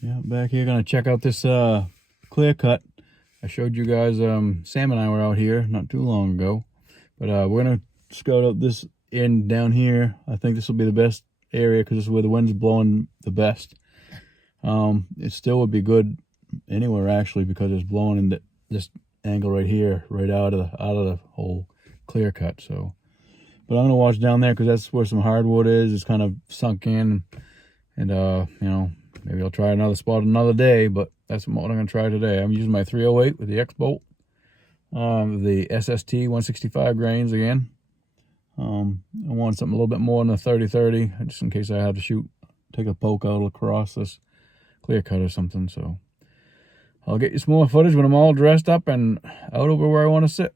Yeah, back here gonna check out this clear cut. I showed you guys Sam and I were out here not too long ago. But we're gonna scout out this end down here. I think this will be the best area because this is where the wind's blowing the best. It still would be good anywhere actually because it's blowing in this angle right here, right out of the whole clear cut. So, but I'm gonna watch down there because that's where some hardwood is. It's kind of sunk in, and you know, maybe I'll try another spot another day. But that's what I'm gonna try today. I'm using my 308 with the X bolt, the SST 165 grains again. I want something a little bit more than a 30-30, just in case I have to take a poke out across this clear cut or something. So I'll get you some more footage when I'm all dressed up and out over where I want to sit.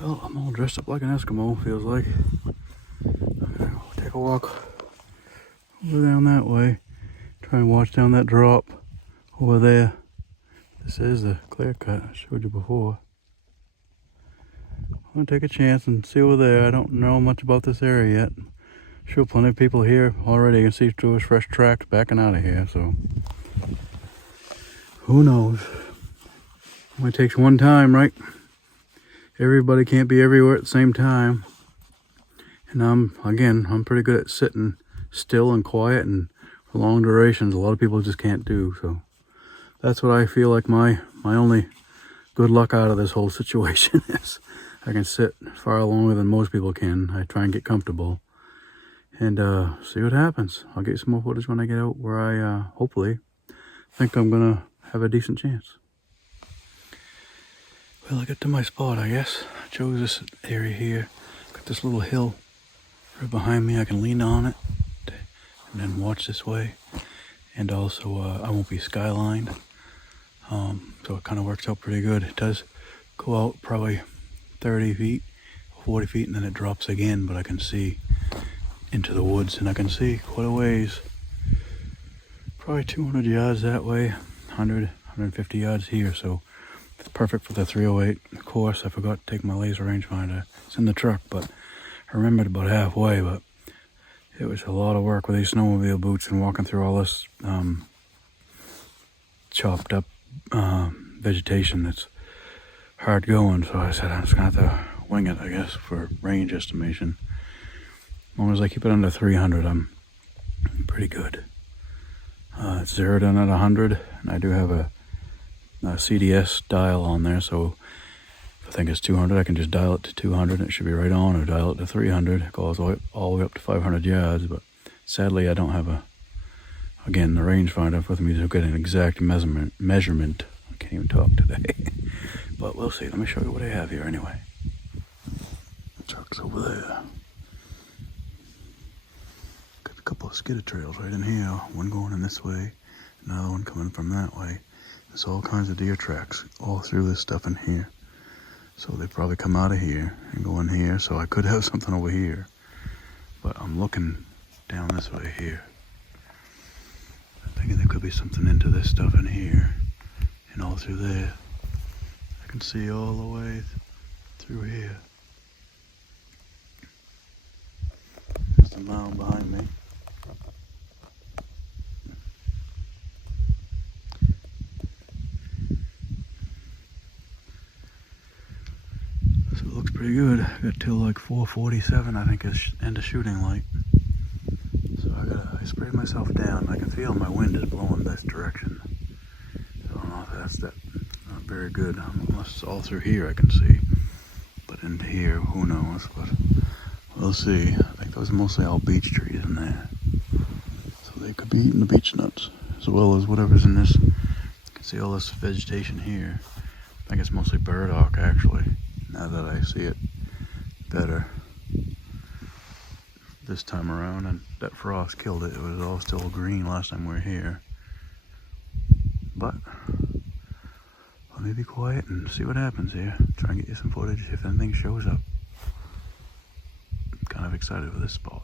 Well, I'm all dressed up like an Eskimo, feels like. I'm gonna take a walk over down that way. Try and watch down that drop over there. This is the clear cut I showed you before. I'm gonna take a chance and see over there. I don't know much about this area yet. Sure, plenty of people here already. You can see through fresh tracks backing out of here, so who knows? Only takes one time, right? Everybody can't be everywhere at the same time. And I'm pretty good at sitting still and quiet and for long durations. A lot of people just can't do. So that's what I feel like my only good luck out of this whole situation is. I can sit far longer than most people can. I try and get comfortable and see what happens. I'll get some more footage when I get out where I hopefully think I'm gonna have a decent chance. Well, I got to my spot, I guess. I chose this area here. Got this little hill right behind me. I can lean on it and then watch this way. And also, I won't be skylined. So it kind of works out pretty good. It does go out probably 30 feet, 40 feet, and then it drops again. But I can see into the woods, and I can see quite a ways. Probably 200 yards that way, 100, 150 yards here. So It's perfect for the 308. Of course, I forgot to take my laser rangefinder. It's in the truck, but I remembered about halfway, but it was a lot of work with these snowmobile boots and walking through all this chopped up vegetation that's hard going. So I said I'm just going to have to wing it, I guess, for range estimation. As long as I keep it under 300, I'm pretty good. It's zeroed in at 100, and I do have a CDS dial on there, so if I think it's 200, I can just dial it to 200 and it should be right on, or dial it to 300. It goes all the way up to 500 yards, but sadly I don't have the rangefinder with me to get an exact measurement. I can't even talk today. But we'll see. Let me show you what I have here anyway. The truck's over there. Got a couple of skidder trails right in here. One going in this way, another one coming from that way. There's all kinds of deer tracks all through this stuff in here. So they probably come out of here and go in here. So I could have something over here. But I'm looking down this way here. I'm thinking there could be something into this stuff in here. And all through there. I can see all the way through here. There's the mound behind me. So it looks pretty good. I got till like 4:47, I think, is end of shooting light. So I sprayed myself down. I can feel my wind is blowing this direction. So I don't know if that's that. Not very good, unless it's all through here I can see. But into here, who knows? But we'll see. I think those are mostly all beech trees in there. So they could be eating the beech nuts, as well as whatever's in this. You can see all this vegetation here. I think it's mostly burdock, actually, now that I see it better this time around. And that frost killed it. It was all still green last time we were here. But let me be quiet and see what happens here. Try and get you some footage if anything shows up. I'm kind of excited for this spot.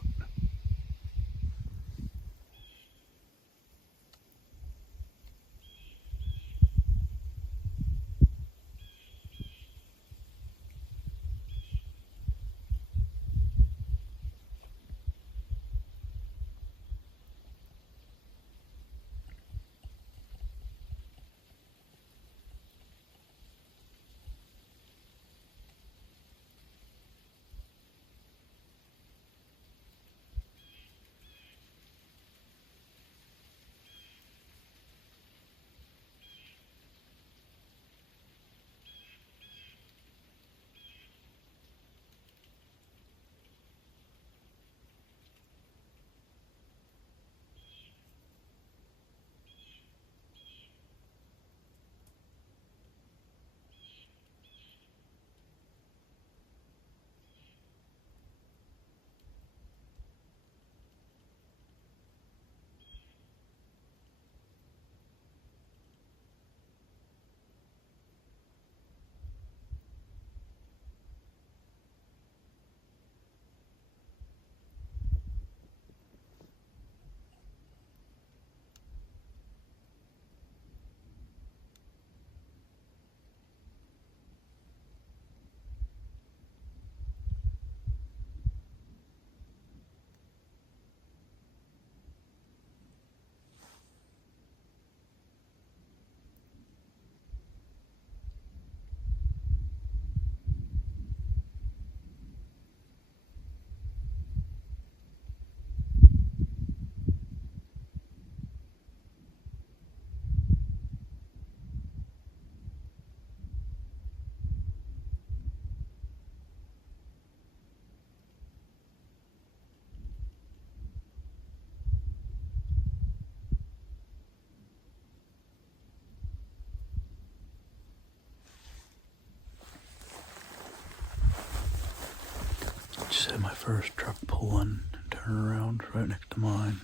Just had my first truck pull in and turn around right next to mine.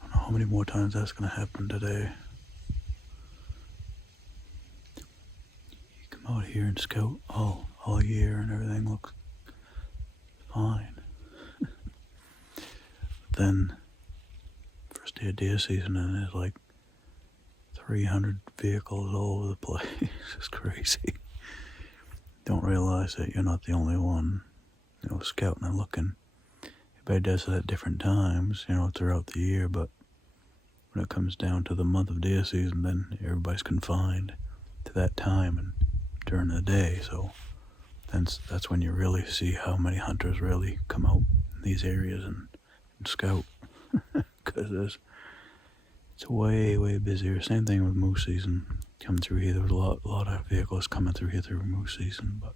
I don't know how many more times that's going to happen today. You come out here and scout all year and everything looks fine. Then, first day of deer season and it's like 300 vehicles all over the place. It's crazy. Don't realize that you're not the only one, scouting and looking. Everybody does it at different times, throughout the year, but when it comes down to the month of deer season, then everybody's confined to that time and during the day, so that's when you really see how many hunters really come out in these areas and scout, because it's way, way busier. Same thing with moose season. Coming through here, there's a lot of vehicles coming through here through moose season, but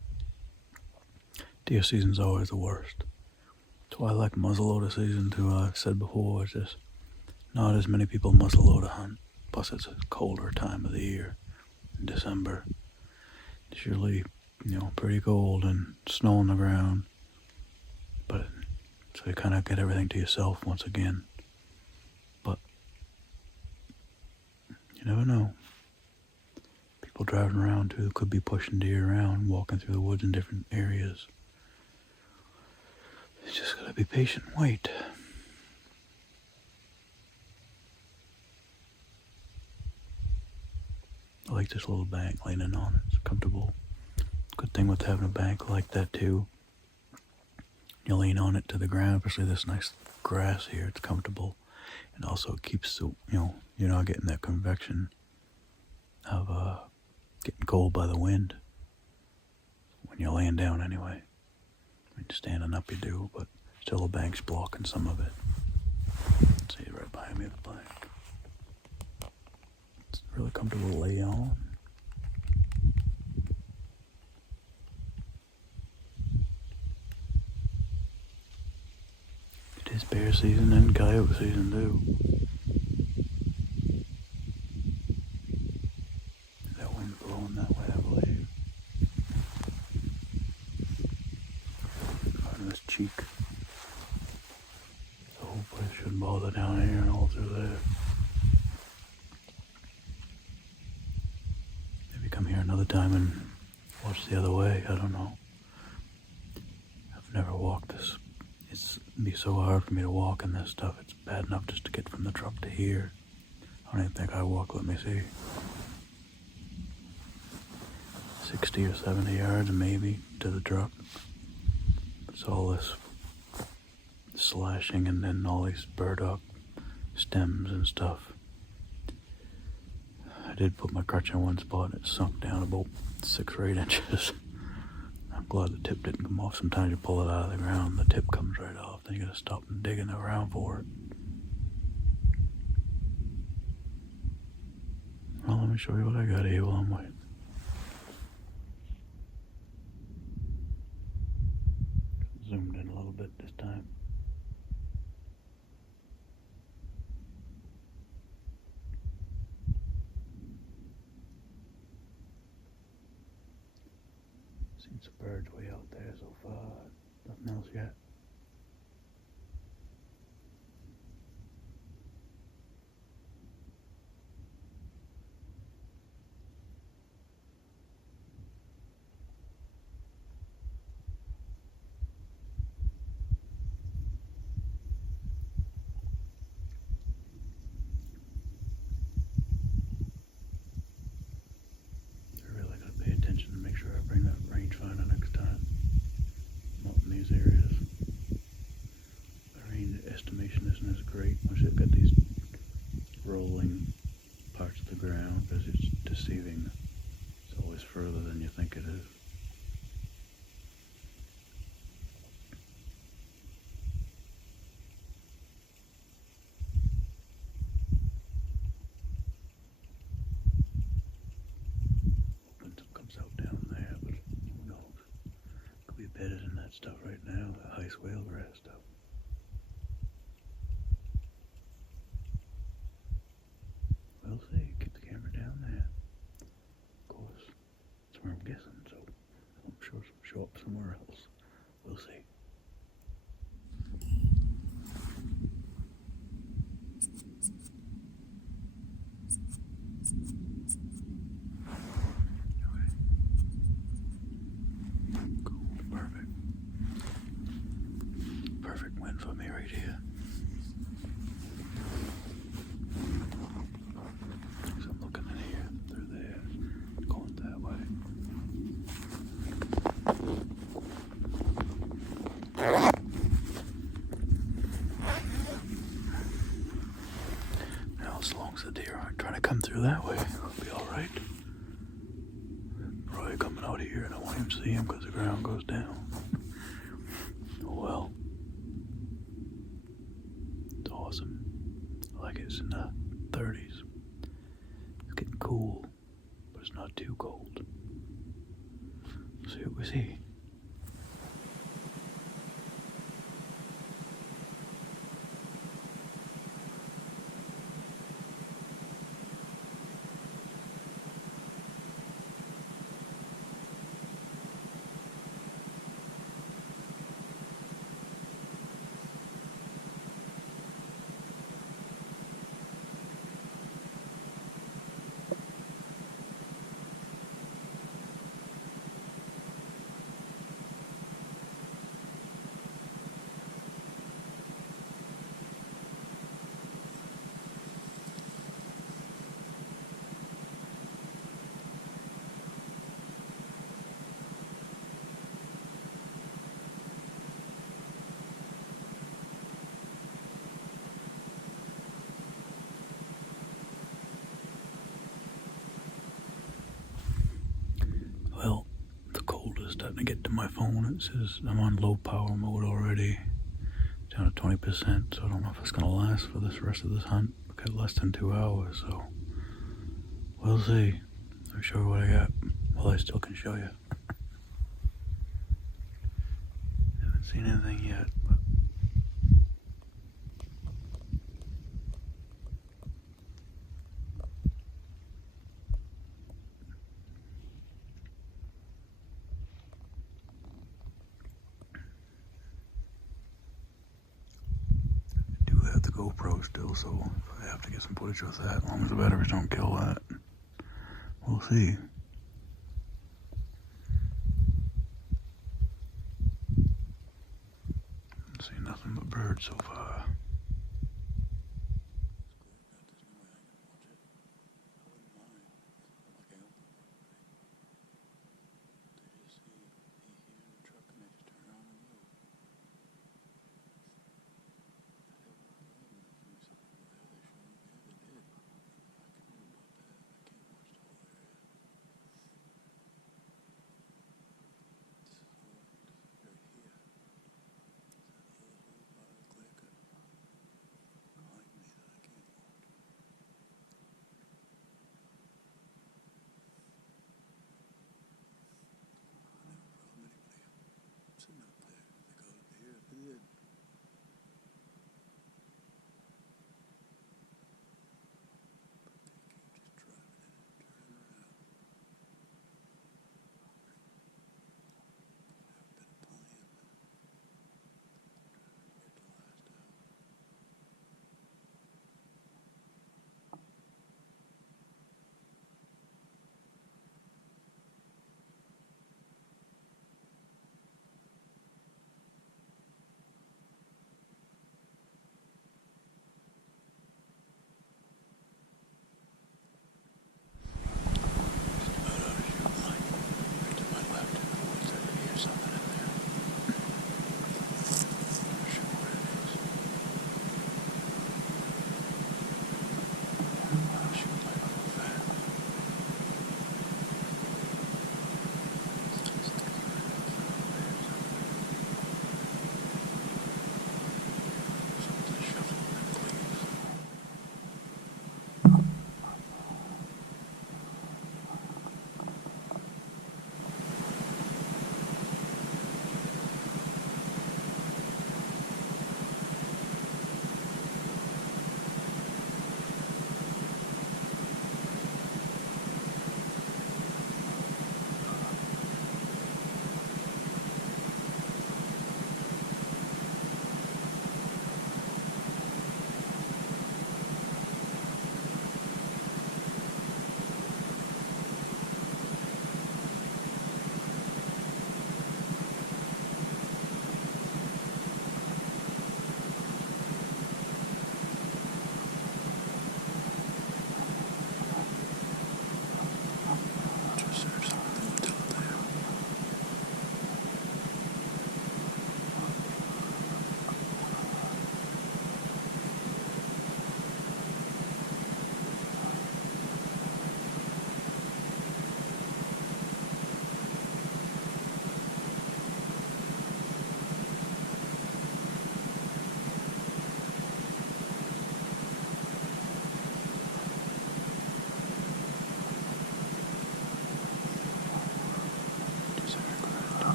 deer season's always the worst. That's why I like muzzleloader season too. I've said before, it's just not as many people muzzleloader hunt. Plus, it's a colder time of the year in December. It's usually, pretty cold and snow on the ground. But so you kind of get everything to yourself once again. But you never know. People driving around too could be pushing deer around, walking through the woods in different areas. You just gotta be patient and wait. I like this little bank leaning on it. It's comfortable. Good thing with having a bank like that too. You lean on it to the ground, especially this nice grass here. It's comfortable, and also it keeps the you're not getting that convection of getting cold by the wind when you're laying down anyway. I mean, standing up you do, but still the bank's blocking some of it. See right behind me the bank. It's really comfortable to lay on. It is bear season and coyote season too. That wind's blowing that way, I believe. Right in this cheek. So hopefully it shouldn't bother down here and all through there. Maybe come here another time and watch the other way. I don't know. I've never walked this. It'd be so hard for me to walk in this stuff. It's bad enough just to get from the truck to here. I don't even think I walk, let me see, 60 or 70 yards maybe to the truck. It's all this slashing and then all these burdock stems and stuff. I did put my crutch in one spot and it sunk down about 6 or 8 inches. I'm glad the tip didn't come off. Sometimes you pull it out of the ground, the tip comes right off. Then you gotta stop and digging around for it. Well, let me show you what I got here while I'm waiting. Zoomed in a little bit this time. Seen some birds way out there so far. Nothing else yet. I really gotta pay attention to make sure I bring that rangefinder next time. Not in these areas. The range estimation isn't as great once you've got these rolling parts of the ground, because it's deceiving. It's always further than you think it is. Hoping some comes out down there, but who knows? Could be better than that stuff right now, the high swale grass stuff. We'll see. Keep the camera down there. Of course, that's where I'm guessing, so I'm sure it'll show up somewhere else. We'll see. Okay. Cool. Perfect. Perfect wind for me right here. So I'm looking Now, as long as the deer aren't trying to come through that way, I'll be alright. Probably coming out here and I won't even see him because the ground goes down. Oh well. It's awesome. I like it's in the 30s. It's getting cool, but it's not too cold. Let's see what we see. Well, the cold is starting to get to my phone. It says I'm on low power mode already, down to 20%, so I don't know if it's going to last for this rest of this hunt. We've got less than 2 hours, so we'll see. I'll show you what I got. Well, I still can show you. Haven't seen anything yet, but I do have the GoPro still, so if I have to get some footage with that, as long as the batteries don't kill that, we'll see. Haven't seen nothing but birds so far.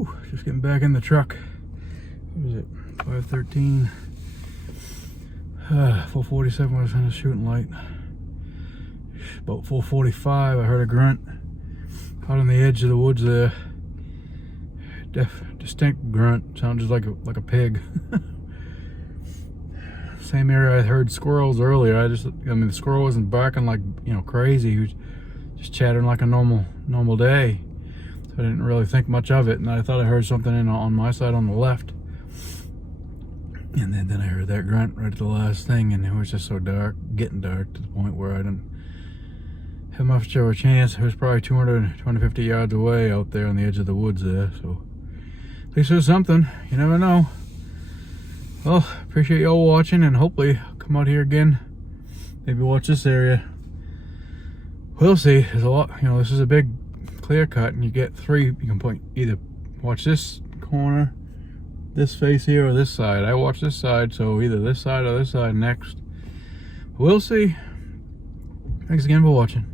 Whew, just getting back in the truck. What is it? 5:13. 4:47 was on the shooting light. About 4:45, I heard a grunt out on the edge of the woods there. Distinct grunt, sounded just like a pig. Same area I heard squirrels earlier. I mean, the squirrel wasn't barking like, you know, crazy. He was just chattering like a normal day. So I didn't really think much of it, and I thought I heard something on my side on the left. And then I heard that grunt right at the last thing, and it was just so dark, getting dark to the point where I didn't have much of a chance. It was probably 250 yards away out there on the edge of the woods there, so at least there's something. You never know. Well, appreciate y'all watching, and hopefully I'll come out here again. Maybe watch this area. We'll see. There's a lot, you know, this is a big clear cut, and you get three. You can point either watch this corner, this face here, or this side. I watch this side, so either this side or this side next. We'll see. Thanks again for watching.